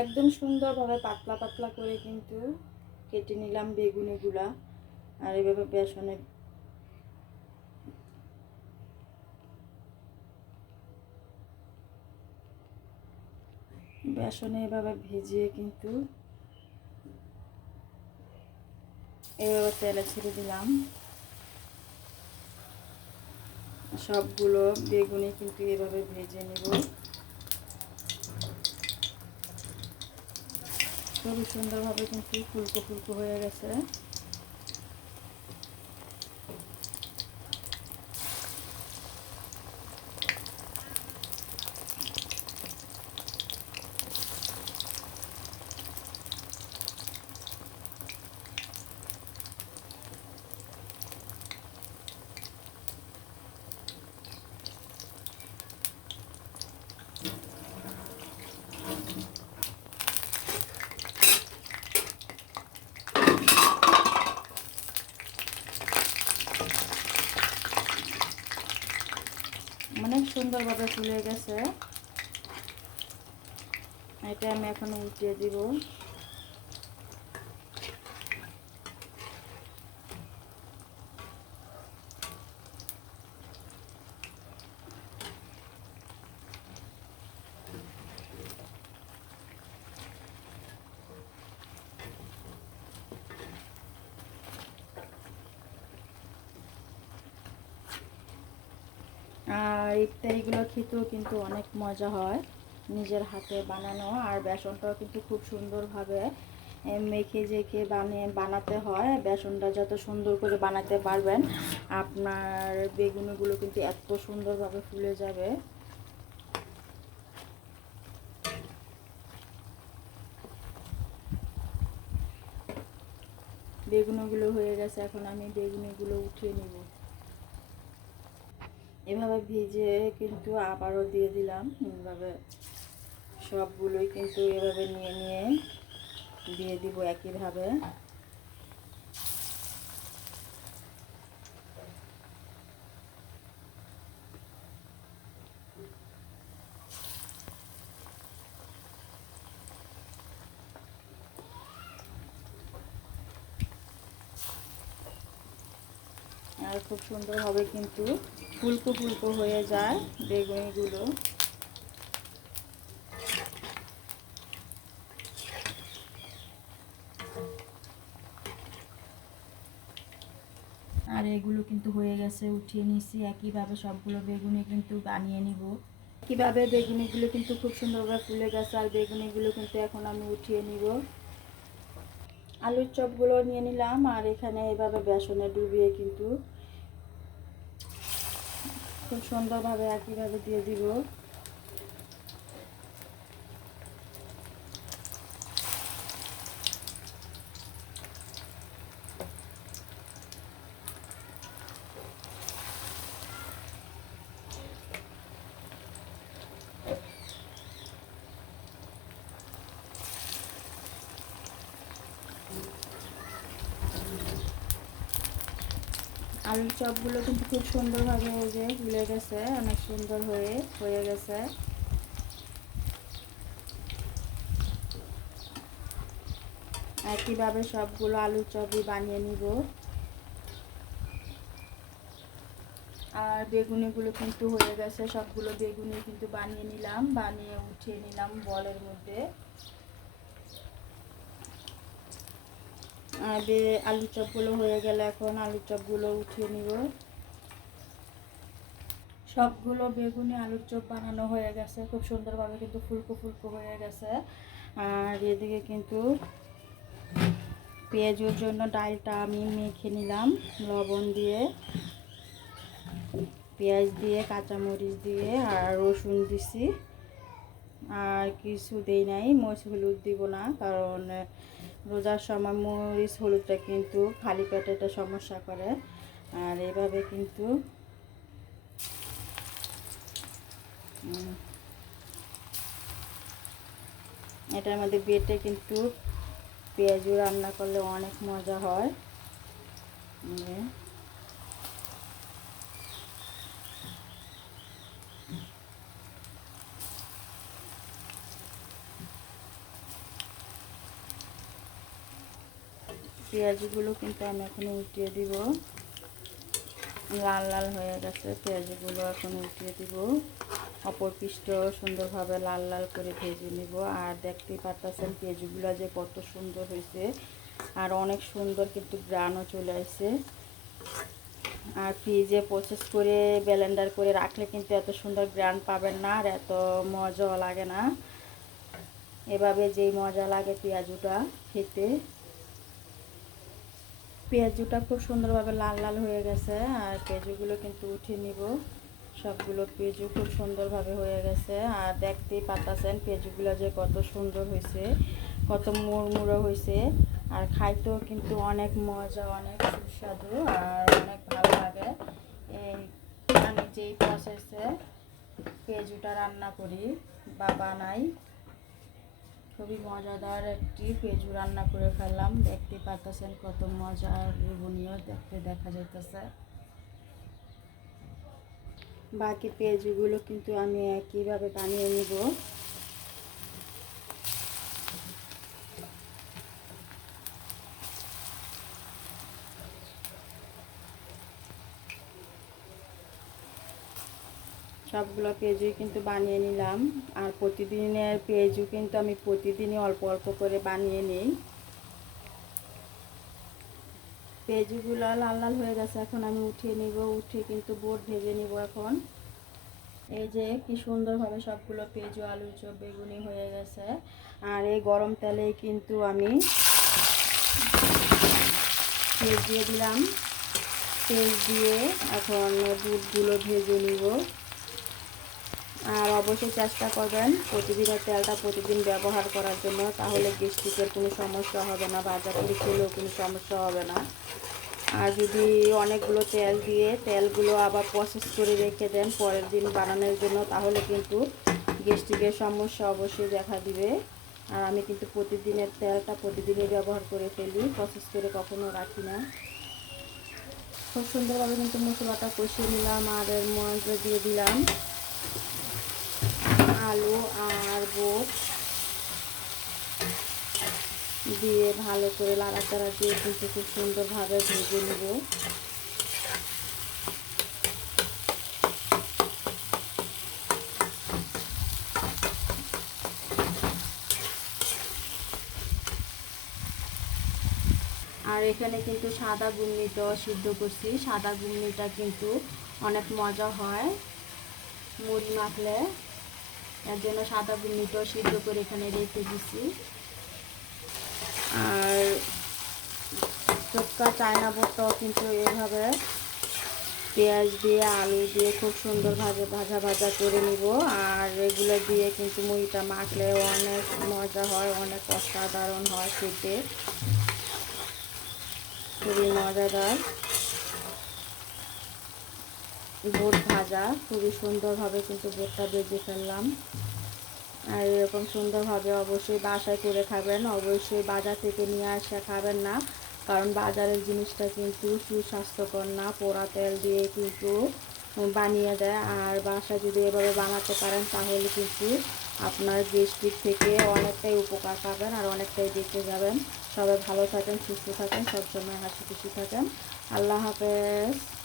একদম সুন্দরভাবে পাতলা পাতলা করে কিন্তু কেটে নিলাম বেগুনিগুলা আর এভাবে বেসনে বেসনে এভাবে ভিজিয়ে কিন্তু এভাবে তেলে ছেড়ে দিলাম সবগুলো বেগুনি কিন্তু এভাবে ভেজে নেব খুবই সুন্দরভাবে কিন্তু ফুলকো ফুলকো হয়ে গেছে অনেক সুন্দরভাবে ফুলে গেছে এটা আমি এখন উল্টিয়ে দিব আর ইত্যাদিগুলো খেতেও কিন্তু অনেক মজা হয় নিজের হাতে বানানো আর বেসনটাও কিন্তু খুব সুন্দরভাবে মেখে জেখে বানিয়ে বানাতে হয় বেসনটা যত সুন্দর করে বানাতে পারবেন আপনার বেগুনগুলো কিন্তু এত সুন্দরভাবে ফুলে যাবে বেগুনগুলো হয়ে গেছে এখন আমি বেগুনগুলো উঠিয়ে নেব এভাবে ভিজে কিন্তু আবারও দিয়ে দিলাম এভাবে সবগুলোই কিন্তু এভাবে নিয়ে নিয়ে দিয়ে দিব একইভাবে আর খুব সুন্দর হবে কিন্তু ফুলকো ফুলকো হয়ে যায় বেগুনিগুলো আর এগুলো কিন্তু হয়ে গেছে উঠিয়ে নিছি একইভাবে সবগুলো বেগুনি কিন্তু বানিয়ে নিব একইভাবে বেগুনিগুলো কিন্তু খুব সুন্দরভাবে ফুলে গেছে আর বেগুনিগুলো কিন্তু এখন আমি উঠিয়ে নিব আলুর চপগুলো নিয়ে নিলাম আর এখানে এভাবে বেসনে ডুবিয়ে কিন্তু খুব সুন্দরভাবে একইভাবে দিয়ে দিব আলুর চপগুলো কিন্তু খুব সুন্দরভাবে হয়ে যে ফুলে গেছে অনেক সুন্দর হয়ে হয়ে গেছে একইভাবে সবগুলো আলুর চপই বানিয়ে নিব আর বেগুনিগুলো কিন্তু হয়ে গেছে সবগুলো বেগুনি কিন্তু বানিয়ে নিলাম বানিয়ে উঠিয়ে নিলাম বলের মধ্যে আলু চপগুলো হয়ে গেলে এখন আলু চপগুলো উঠিয়ে নিব সবগুলো বেগুনি আলুর চপ বানানো হয়ে গেছে খুব সুন্দরভাবে কিন্তু ফুলকো ফুলকো হয়ে গেছে আর এদিকে কিন্তু পেঁয়াজের জন্য ডালটা আমি মেখে নিলাম লবণ দিয়ে পেঁয়াজ দিয়ে কাঁচামরিচ দিয়ে আর রসুন দিছি আর কিছু দেই নাই মরিচ হলুদ দিব না কারণ রোজার সময় মরিচ হলুদটা কিন্তু খালি পেটে একটা সমস্যা করে আর এভাবে কিন্তু এটার মধ্যে বেটে কিন্তু পেঁয়াজু রান্না করলে অনেক মজা হয় পেঁয়াজগুলো কিন্তু আমি এখন উঠিয়ে দিব লাল লাল হয়ে গেছে পেঁয়াজগুলো এখন উঠিয়ে দিব অপর পিষ্ট সুন্দরভাবে লাল লাল করে ভেজে নিব আর দেখতেই পারতেছেন পেঁয়াজগুলো যে কত সুন্দর হয়েছে আর অনেক সুন্দর কিন্তু গ্রানও চলে আসে আর ফ্রিজে প্রসেস করে ব্যালেন্ডার করে রাখলে কিন্তু এত সুন্দর গ্রান পাবেন না আর এত মজাও লাগে না এভাবে যেই মজা লাগে পেঁয়াজুটা খেতে পেঁয়াজুটা খুব সুন্দরভাবে লাল লাল হয়ে গেছে আর পেঁয়াজুগুলো কিন্তু উঠে নিব সবগুলো পেঁয়াজু খুব সুন্দরভাবে হয়ে গেছে আর দেখতেই পাতাছেন পেঁয়াজুগুলো যে কত সুন্দর হয়েছে কত মুড়মুড়ো হয়েছে আর খাইতেও কিন্তু অনেক মজা অনেক সুস্বাদু আর অনেক ভালো লাগে এই আমি যেই প্রসেসে পেঁয়াজুটা রান্না করি বা বানাই খুবই মজাদার একটি পেঁজু রান্না করে ফেললাম দেখতে পারতেছেন কত মজা রুবনীয় দেখতে দেখা যাইতেছে বাকি পেঁজুগুলো কিন্তু আমি একইভাবে বানিয়ে নিব সবগুলো পেঁয়াজই কিন্তু বানিয়ে নিলাম আর প্রতিদিনের পেঁয়াজও কিন্তু আমি প্রতিদিনই অল্প অল্প করে বানিয়ে নিই পেঁয়াজগুলো লাল লাল হয়ে গেছে এখন আমি উঠিয়ে নিব উঠে কিন্তু বোট ভেজে নিব এখন এই যে কি সুন্দরভাবে সবগুলো পেঁয়াজু আলু চপ বেগুনি হয়ে গেছে আর এই গরম তেলেই কিন্তু আমি পেঁয়াজ দিয়ে দিলাম তেল দিয়ে এখন বুটগুলো ভেজে নিব আর অবশ্যই চেষ্টা করবেন প্রতিদিনের তেলটা প্রতিদিন ব্যবহার করার জন্য তাহলে গ্যাস্ট্রিকের কোনো সমস্যা হবে না বাজার করে খেলেও কোনো সমস্যা হবে না আর যদি অনেকগুলো তেল দিয়ে তেলগুলো আবার প্রসেস করে রেখে দেন পরের দিন বানানোর জন্য তাহলে কিন্তু গ্যাস্ট্রিকের সমস্যা অবশ্যই দেখা দিবে আর আমি কিন্তু প্রতিদিনের তেলটা প্রতিদিনই ব্যবহার করে ফেলি প্রসেস করে কখনো রাখি না খুব সুন্দরভাবে কিন্তু মশলাটা কষিয়ে নিলাম আর এর মজা দিয়ে দিলাম আলু আর বোট দিয়ে ভালো করে লাড়াচাড়া দিয়ে কিন্তু খুব সুন্দরভাবে ভেজে নেব আর এখানে কিন্তু সাদা ঘুগনিটাও সিদ্ধ করছি সাদা ঘুগনিটা কিন্তু অনেক মজা হয় মুড়ি মাখলে এর জন্য সাদা বুনিটাও সিদ্ধ করে এখানে রেখে দিছি আর চোখটা চায়না বোটটাও কিন্তু এভাবে পেঁয়াজ দিয়ে আলু দিয়ে খুব সুন্দরভাবে ভাজা ভাজা ভাজা করে নিব আর এগুলো দিয়ে কিন্তু মুড়িটা মাখলে অনেক মজা হয় অনেক অসাধারণ হয় খেতে খুবই মজাদার বোট ভাজা খুবই সুন্দরভাবে কিন্তু বোটটা বেজে ফেললাম আর এরকম সুন্দরভাবে অবশ্যই বাসায় করে খাবেন অবশ্যই বাজার থেকে নিয়ে আসা খাবেন না কারণ বাজারের জিনিসটা কিন্তু সুস্বাস্থ্যকর না পোড়া তেল দিয়ে কিন্তু বানিয়ে দেয় আর বাসায় যদি এভাবে বানাতে পারেন তাহলে কিন্তু আপনার গ্যাস্ট্রিক থেকে অনেকটাই উপকার পাবেন আর অনেকটাই বেঁচে যাবেন সবাই ভালো থাকেন সুস্থ থাকেন সবসময় হাসি খুশি থাকেন আল্লাহ হাফেজ